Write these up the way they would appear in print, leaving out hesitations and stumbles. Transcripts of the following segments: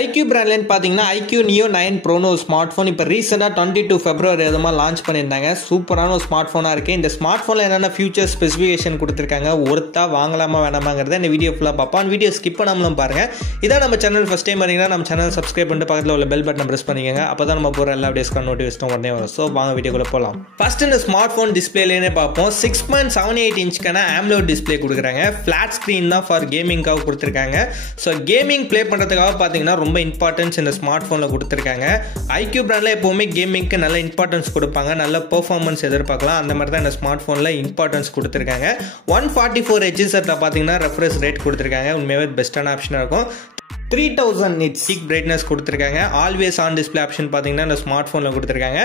IQ பிராண்ட்லேருந்து பார்த்தீங்கன்னா IQ Neo 9 Pro smart phone இப்போ ரீசெண்டாக 22 February அதுமா லான்ச் பண்ணியிருந்தாங்க. சூப்பரான ஒரு ஸ்மார்ட் ஃபோனாக இருக்குது. இந்த ஸ்மார்ட் ஃபோனில் என்னென்ன ஃபியூச்சர் ஸ்பெசிஃபிகேஷன் கொடுத்துருக்காங்க, ஒருத்தா வாங்கலாமா வேணாமாங்கிறத இந்த வீடியோ ஃபுல்லாக பார்ப்போம். வீடியோ ஸ்கிப் பண்ணாமலும் பாருங்கள். இதான் நம்ம சேனல் ஃபஸ்ட் டைம் வரீங்கன்னா நம்ம சேனல் சப்ஸ்கிரைப் பண்ணிட்டு பக்கத்தில் உள்ள பெல் பட்டனை ப்ரெஸ் பண்ணிக்கோங்க. அப்போ தான் நம்ம போகிற எல்லா வீடியோஸ்க்கான நோட்டிஃபிகேஷன் உடனே வரும். ஸோ வாங்க வீடியோக்குள்ளே போகலாம். ஃபஸ்ட் இந்த ஸ்மார்ட் ஃபோன் டிஸ்பிளேலேயே பார்ப்போம். 6.78 இன்ச்சுக்கான AMOLED டிஸ்பிளே கொடுக்குறாங்க. ஃப்ளாட் ஸ்க்ரீன் தான் ஃபார் கேமிங்காக கொடுத்துருக்காங்க. ஸோ கேமிங் ப்ளே பண்ணுறதுக்காக பார்த்தீங்கன்னா ரொம்ப இம்பார்ட்டன்ஸ் இந்த ஸ்மார்ட் ஃபோனில் கொடுத்துருக்காங்க. IQ பிராண்டில் எப்போவுமே கேமிங்க்கு நல்ல இம்பார்ட்டன்ஸ் கொடுப்பாங்க, நல்ல பெர்ஃபார்மன்ஸ் எதிர்பார்க்கலாம். அந்த மாதிரி தான் இந்த ஸ்மார்ட் ஃபோனில் இம்பார்ட்டன்ஸ் கொடுத்துருக்காங்க. 144 Hz பார்த்தீங்கன்னா ரெஃப்ரெஷ் ரேட் கொடுத்துருக்காங்க. உண்மையாகவே பெஸ்ட்டான ஆப்ஷனாக இருக்கும். 3000 nits peak brightness கொடுத்துருக்காங்க. ஆல்வேஸ் ஆன் டிஸ்பிளே ஆப்ஷன் பார்த்தீங்கன்னா இந்த ஸ்மார்ட் ஃபோனில் கொடுத்துருக்காங்க.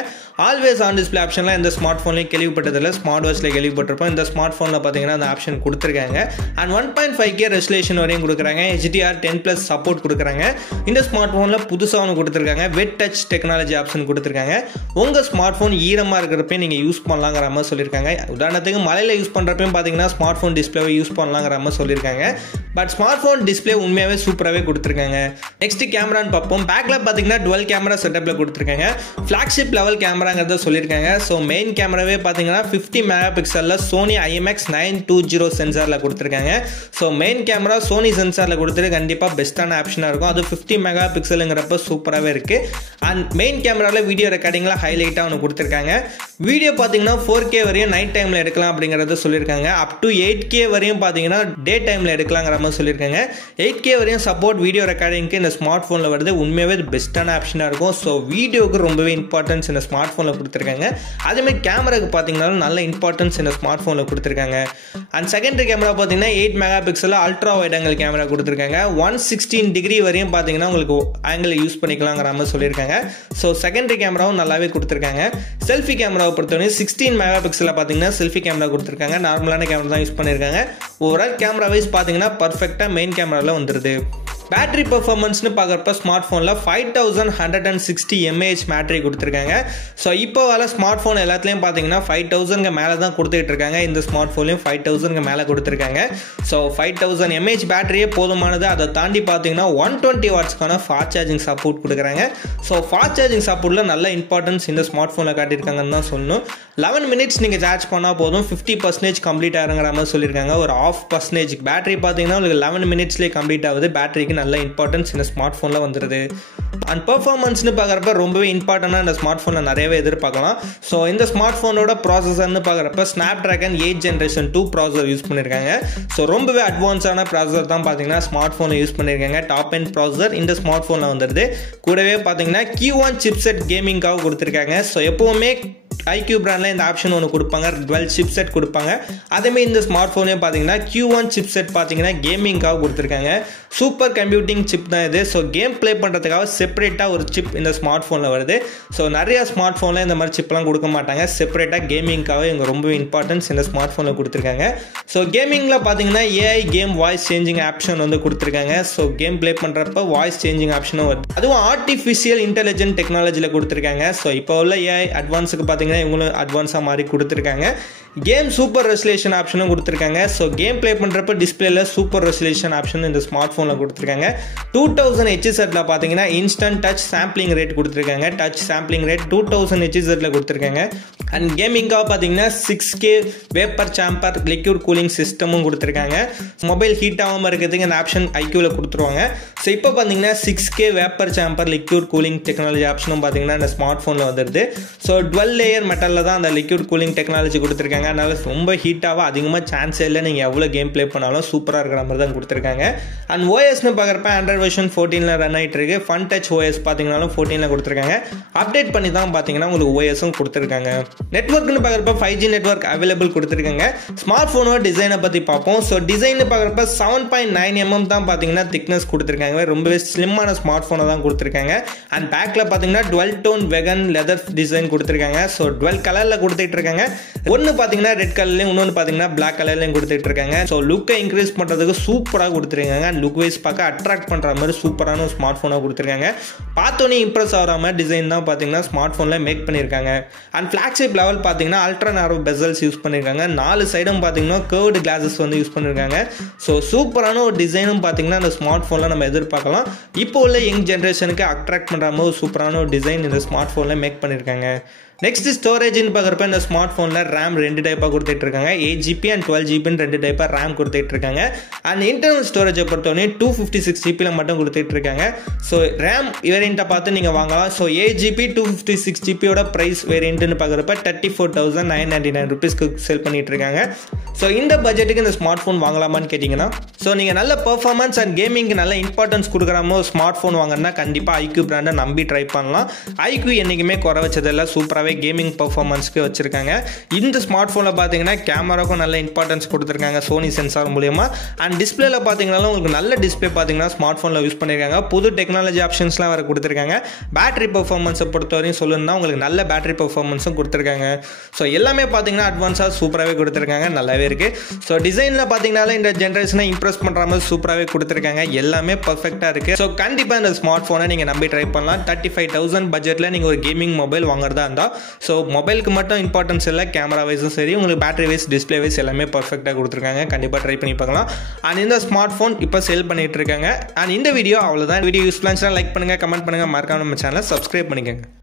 ஆல்வேஸ் ஆன் டிஸ்பிளே ஆப்ஷன்லாம் இந்த ஸ்மார்ட் ஃபோன்லேயும் கேள்விப்பட்டதில்லை, ஸ்மார்ட் வாட்சில் கேள்விப்பட்டிருப்போம். இந்த ஸ்மார்ட் ஃபோனில் பார்த்தீங்கன்னா அந்த ஆப்ஷன் கொடுத்துருக்காங்க. அண்ட் 1.5K ரெசல்யூஷன் வரையும் கொடுக்குறாங்க. HDR 10+ சப்போர்ட் கொடுக்குறாங்க. இந்த ஸ்மார்ட் ஃபோனில் புதுசாக ஒன்று கொடுத்துருக்காங்க. வெட் டச் டெக்னாலஜி ஆப்ஷன் கொடுத்துருக்காங்க. உங்கள் ஸ்மார்ட் ஃபோன் ஈரமாக இருக்கிறப்பையும் நீங்கள் யூஸ் பண்ணலாங்கிற மாதிரி சொல்லியிருக்காங்க. உதாரணத்துக்கு மலையில் யூஸ் பண்ணுறப்பையும் பார்த்தீங்கன்னா ஸ்மார்ட் ஃபோன் டிஸ்பிளேவை யூஸ் பண்ணலாங்கிற மாதிரி சொல்லியிருக்காங்க. பட் ஸ்மார்ட் ஃபோன் டிஸ்பிளே உண்மையாகவே சூப்பராகவே கொடுத்துருக்காங்க. நெக்ஸ்ட் கேமரான்னு பார்ப்போம். பேக்ல பார்த்தீங்கன்னா டுவெல் கேமரா செட்டப்ல கொடுத்துருக்காங்க. ஃபிளாக்ஷிப் லெவல் கேமராங்கிறத சொல்லியிருக்காங்க. ஸோ மெயின் கேமராவே பார்த்தீங்கன்னா 50 மெகா பிக்சலில் சோனி IMX920 சென்சாரில் கொடுத்துருக்காங்க. ஸோ மெயின் கேமரா சோனி சென்சாரில் கொடுத்துட்டு கண்டிப்பாக பெஸ்ட்டான ஆப்ஷனாக இருக்கும். அது 50 மெகா பிக்சலுங்கிறப்ப சூப்பராகவே இருக்கு. அண்ட் மெயின் கேமராவில் வீடியோ ரெக்கார்டிங்லாம் ஹைலைட்டாக ஒன்று கொடுத்துருக்காங்க. வீடியோ பார்த்தீங்கன்னா 4K வரையும் நைட் டைமில் எடுக்கலாம் அப்படிங்கிறத சொல்லியிருக்காங்க. அப் டு 8K வரையும் பார்த்தீங்கன்னா டே டைமில் எடுக்கலாங்கிற மாதிரி சொல்லியிருக்காங்க. 8K வரையும் சப்போர்ட் வீடியோ ரெக்கார்டிங்க்கு இந்த ஸ்மார்ட் ஃபோனில் வருது. உண்மையாகவே பெஸ்ட்டான ஆப்ஷனாக இருக்கும். ஸோ வீடியோக்கு ரொம்பவே இம்பார்ட்டன்ஸ் இந்த ஸ்மார்ட் ஃபோனில் கொடுத்துருக்காங்க. அதேமாதிரி கேமராக்கு பார்த்தீங்கன்னா நல்ல இம்பார்ட்டன்ஸ் இந்த ஸ்மார்ட் ஃபோனில் கொடுத்துருக்காங்க. அண்ட் செகண்டரி கேமரா பார்த்தீங்கன்னா 8 மெகா பிக்சலில் அல்ட்ரா வைட் ஆங்கிள் கேமரா கொடுத்துருக்காங்க. 116 டிகிரி வரையும் பார்த்தீங்கன்னா உங்களுக்கு ஆங்கிள் யூஸ் பண்ணிக்கலாங்கிற மாதிரி சொல்லியிருக்காங்க. ஸோ செகண்டரி கேமராவும் நல்லாவே கொடுத்துருக்காங்க. செல்ஃபி கேமராவை பொறுத்தவரை 16 மெகா பிக்சலில் பார்த்தீங்கன்னா செல்ஃபி கேமரா கொடுத்துருக்காங்க. நார்மலான கேமரா தான் யூஸ் பண்ணியிருக்காங்க. ஓவரால் கேமரா வைஸ் பார்த்தீங்கன்னா பர்ஃபெக்டாக மெயின் கேமராவில் வந்துடுது. பேட்டரி பெர்ஃபார்மன்ஸ்னு பார்க்குறப்ப ஸ்மார்ட் ஃபோனில் 5160 mAh பேட்டரி கொடுத்துருக்காங்க. ஸோ இப்போ வர ஸ்மார்ட் ஃபோன் எல்லாத்துலேயும் பார்த்தீங்கன்னா 5000 மேலே தான் கொடுத்துட்டு இருக்காங்க. இந்த ஸ்மார்ட் ஃபோன்லையும் 5000 மேலே கொடுத்துருக்காங்க. ஸோ 5000 mAh பேட்டரியே போதுமானது. அதை தாண்டி பார்த்தீங்கன்னா 120 வாட்ஸ்க்கான ஃபாஸ்ட் சார்ஜிங் சப்போர்ட் கொடுக்குறாங்க. ஸோ ஃபாஸ்ட் சார்ஜிங் சப்போர்ட்டில் நல்ல இம்பார்ட்டன்ஸ் இந்த ஸ்மார்ட் ஃபோனில் காட்டியிருக்காங்கன்னு தான் சொல்லணும். 11 minutes நீங்கள் சார்ஜ் பண்ணால் போதும், 50% கம்ப்ளீட் ஆகுங்கிற மாதிரி சொல்லியிருக்காங்க. ஒரு 0.5% பேட்டரி பார்த்தீங்கன்னா உங்களுக்கு 11 minutesலேயே கம்ப்ளீட் ஆகுது. பேட்டரிக்கு நல்ல இம்பார்ட்டன்ஸ் இந்த ஸ்மார்ட் ஃபோனில் வந்துடுது. அண்ட் பெர்ஃபார்மன்ஸ்னு பார்க்குறப்ப ரொம்பவே இம்பார்ட்டண்டாக இந்த ஸ்மார்ட் ஃபோனில் நிறையவே எதிர்பார்க்கலாம். ஸோ இந்த ஸ்மார்ட் ஃபோனோட ப்ராசஸர்னு பார்க்குறப்ப Snapdragon 8 Gen 2 ப்ராசஸர் யூஸ் பண்ணியிருக்காங்க. ஸோ ரொம்பவே அட்வான்ஸான ப்ராசஸர் தான் பார்த்தீங்கன்னா ஸ்மார்ட் ஃபோனில் யூஸ் பண்ணியிருக்காங்க. டாப் எண்ட் ப்ராசஸர் இந்த ஸ்மார்ட் ஃபோனில் வந்துடுது. கூடவே பார்த்தீங்கன்னா Q1 சிப்செட் கேமிங்காக கொடுத்துருக்காங்க. ஸோ எப்போவுமே IQ பிராண்டில் இந்த ஆப்ஷன் ஒன்று கொடுப்பாங்க, 12 சிப்செட் கொடுப்பாங்க. அதேமாதிரி இந்த ஸ்மார்ட் ஃபோனே பார்த்தீங்கன்னா Q1 சிப்செட் பார்த்தீங்கன்னா கேமிங்காக கொடுத்துருக்காங்க. சூப்பர் கம்ப்யூட்டிங் சிப் தான் இது. ஸோ கேம் ப்ளே பண்ணுறதுக்காக செப்பரேட்டாக ஒரு சிப் இந்த ஸ்மார்ட் ஃபோனில் வருது. ஸோ நிறைய ஸ்மார்ட் ஃபோனில் இந்த மாதிரி சிப்லாம் கொடுக்க மாட்டாங்க. செப்பரேட்டாக கேமிங்காக இவங்க ரொம்பவே இம்பார்ட்டன்ஸ் இந்த ஸ்மார்ட் ஃபோனில் கொடுத்துருக்காங்க. ஸோ கேமிங்கில் பார்த்தீங்கன்னா AI game voice changing option வந்து கொடுத்துருக்காங்க. ஸோ கேம் ப்ளே பண்ணுறப்ப வாய்ஸ் சேஞ்சிங் ஆப்ஷனும் வருது. அதுவும் ஆர்டிஃபிஷியல் இன்டெலிஜென்ட் டெக்னாலஜியில் கொடுத்துருக்காங்க. ஸோ இப்போ உள்ள AI அட்வான்ஸுக்கு பார்த்தீங்கன்னா இவங்களும் அட்வான்ஸாக மாதிரி கொடுத்துருக்காங்க. கேம் சூப்பர் ரெசல்யூஷன் ஆப்ஷனும் கொடுத்துருக்காங்க. ஸோ கேம் ப்ளே பண்ணுறப்ப டிஸ்பிளேல சூப்பர் ரெசல்யூஷன் ஆப்ஷன் இந்த ஸ்மார்ட் ஃபோனில் கொடுத்துருக்காங்க. 2000 Hzல பார்த்தீங்கன்னா இன்ஸ்டன்ட் டச் சாம்பிளிங் ரேட் கொடுத்துருக்காங்க. டச் சாம்பிளிங் ரேட் 2000 Hzல கொடுத்துருக்காங்க. அண்ட் கேமிங்காக பார்த்தீங்கன்னா 6K vapour chamber liquid cooling சிஸ்டமும் கொடுத்துருக்காங்க. மொபைல் ஹீட் ஆகாமல் இருக்கிறதுக்கு இந்த ஆப்ஷன் IQவில் கொடுத்துருவாங்க. ஸோ இப்போ பார்த்தீங்கன்னா 6K vapour chamber liquid cooling technology ஆப்ஷனும் பார்த்தீங்கன்னா இந்த ஸ்மார்ட் ஃபோனில் வந்துடுது. ஸோ 12 லேயர் மெட்டலில் தான் அந்த லிக்யூட் கூலிங் டெக்னாலஜி கொடுத்துருக்காங்க. அதனால ரொம்ப ஹீட்டாக அதிகமாக சான்ஸே இல்லை. நீங்கள் எவ்வளோ கேம் ப்ளே பண்ணாலும் சூப்பராக இருக்கிற மாதிரி தான் கொடுத்துருக்காங்க. அண்ட் OSன்னு பார்க்குறப்ப Android version 14 ரன் ஆகிட்டு இருக்கு. ஃபன் டச் OS பார்த்தீங்கன்னாலும் 14 கொடுத்துருக்காங்க. அப்டேட் பண்ணி தான் பார்த்தீங்கன்னா உங்களுக்கு OSம் கொடுத்துருக்காங்க. நெட்ஒர்க்னு பார்க்குறப்ப 5G நெட்ஒர்க் அவைலபிள் கொடுத்துருக்காங்க. ஸ்மார்ட் ஃபோனோட டிசைனை பற்றி பார்ப்போம். ஸோ டிசைன்னு பார்க்குறப்ப 7.9 mm தான் பார்த்தீங்கன்னா திக்னஸ் கொடுத்துருக்காங்க. ரொம்பவே ஸ்லிம்மான ஸ்மார்ட் ஃபோனை தான் கொடுத்துருக்காங்க. அண்ட் பேக்கில் பார்த்தீங்கன்னா 12 டோன் வெகன் லெதர் டிசைன் கொடுத்துருக்காங்க. ஸோ 12 கலரில் கொடுத்துட்டு இருக்காங்க. ஒன்று பார்த்தீங்கன்னா ரெட் கலர்லையும், இன்னொன்று பார்த்தீங்கன்னா பிளாக் கலர்லையும் கொடுத்துட்டு இருக்காங்க. ஸோ லுக்கை இன்க்ரீஸ் பண்ணுறதுக்கு சூப்பராக கொடுத்துருக்காங்க. அண்ட் லுக் வைஸ் பார்க்க அட்ராக்ட் பண்ணுற மாதிரி சூப்பரான ஸ்மார்ட் ஃபோனாக கொடுத்துருக்காங்க. பார்த்தோன்னே இம்ப்ரெஸ் ஆகிற மாதிரி டிசைன் தான் பார்த்தீங்கன்னா ஸ்மார்ட் ஃபோனில் மேக் பண்ணியிருக்காங்க. அண்ட் ஃப்ளாக்ஷிப் ஃப்ளாக்ஷிப் லெவல் பார்த்தீங்கன்னா அல்ட்ரா நேரோ பெசல்ஸ் யூஸ் பண்ணியிருக்காங்க. 4 சைடும் பார்த்தீங்கன்னா கர்வ்டு கிளாஸஸ் வந்து யூஸ் பண்ணியிருக்காங்க. ஸோ சூப்பரான ஒரு டிசைனும் பார்த்தீங்கன்னா அந்த ஸ்மார்ட் ஃபோனில் நம்ம எதிர்பார்க்கலாம். இப்போ உள்ள யங் ஜென்ரேஷனுக்கு அட்ராக்ட் பண்ணுற மாதிரி ஒரு சூப்பரான ஒரு டிசைன் இந்த ஸ்மார்ட் ஃபோனில் மேக் பண்ணியிருக்காங்க. நெக்ஸ்ட் ஸ்டோரேஜ்னு பார்க்குறப்ப இந்த ஸ்மார்ட் ஃபோனில் ரேம் 2 டைப்பாக கொடுத்துட்டு இருக்காங்க. 8GB அண்ட் 12GB 2 டைப்பாக ரேம் கொடுத்துட்டு இருக்காங்க. அண்ட் இன்டர்னல் ஸ்டோரேஜை பொறுத்தவரை 256GB மட்டும் கொடுத்துட்டு இருக்காங்க. ஸோ ரேம் வேரியண்ட்டை பார்த்து நீங்கள் வாங்கலாம். ஸோ 8GB 256GB ப்ரைஸ் வேரியண்ட்னு பார்க்குறப்ப 34,999 ருபீஸ்க்கு சேல் பண்ணிட்டு இருக்காங்க. ஸோ இந்த பட்ஜெட்டுக்கு இந்த ஸ்மார்ட் ஃபோன் வாங்கலாமான்னு கேட்டிங்கன்னா, ஸோ நீங்கள் நல்ல பெர்ஃபார்மன்ஸ் அண்ட் கேமிங்க்கு நல்ல இம்பார்ட்டன்ஸ் கொடுக்குறாமோ ஸ்மார்ட் ஃபோன் வாங்கினா கண்டிப்பாக ஐக்யூ பிராண்டை நம்பி ட்ரை பண்ணலாம். ஐக்யூ என்றைக்குமே குறை வச்சதெல்லாம் சூப்பராகவே கேமிங் பர்ஃபார்மன்ஸ்க்கு வச்சிருக்காங்க. இந்த ஸ்மார்ட் ஃபோனில் பார்த்தீங்கன்னா கேமராவுக்கும் நல்ல இம்பார்ட்டன்ஸ் கொடுத்துருக்காங்க சோனி சென்சார் மூலியமா. அண்ட் டிஸ்பிளேல பார்த்தீங்கன்னா உங்களுக்கு நல்ல டிஸ்பிளே பார்த்தீங்கன்னா ஸ்மார்ட் ஃபோனில் யூஸ் பண்ணியிருக்காங்க. புது டெக்னாலஜி ஆப்ஷன்ஸ்லாம் வேறு கொடுத்துருக்காங்க. பேட்டரி பர்ஃபார்மன்ஸை பொறுத்தவரையும் சொல்லணும்னா உங்களுக்கு நல்ல பேட்டரி பர்ஃபார்மன்ஸும் கொடுத்துருக்காங்க. ஸோ எல்லாமே பார்த்தீங்கன்னா அட்வான்ஸாக சூப்பராகவே கொடுத்துருக்காங்க. நல்லாவே இருக்குது. ஸோ டிசைனில் பார்த்தீங்கன்னா இந்த ஜென்ரேஷனை இம்ப்ரெஸ் பண்ணுற மாதிரி சூப்பராகவே கொடுத்துருக்காங்க. எல்லாமே பர்ஃபெக்டாக இருக்குது. ஸோ கண்டிப்பாக இந்த ஸ்மார்ட் ஃபோனை நீங்கள் நம்பி ட்ரை பண்ணலாம். 35,000 பட்ஜெட்டில் நீங்கள் ஒரு கேமிங் மொபைல் வாங்குறதா இருந்தால், ஸோ மொபைலுக்கு மட்டும் இம்பார்ட்டன்ஸ் இல்லை, கேமரா வைஸும் சரி, உங்களுக்கு பேட்டரி வைஸ் டிஸ்பிளே வைஸ் எல்லாமே பர்ஃபெக்டாக கொடுத்துருக்காங்க. கண்டிப்பாக ட்ரை பண்ணி பார்க்கலாம். அண்ட் இந்த ஸ்மார்ட் ஃபோன் இப்போ சேல் பண்ணிட்டு இருக்காங்க. அண்ட் இந்த வீடியோ அவ்வளோதான். வீடியோ யூஸ்ஃபுல்லாக லைக் பண்ணுங்கள், கமெண்ட் பண்ணுங்கள், மறக்காம நம்ம சேனலை சப்ஸ்கிரைப் பண்ணிக்கோங்க.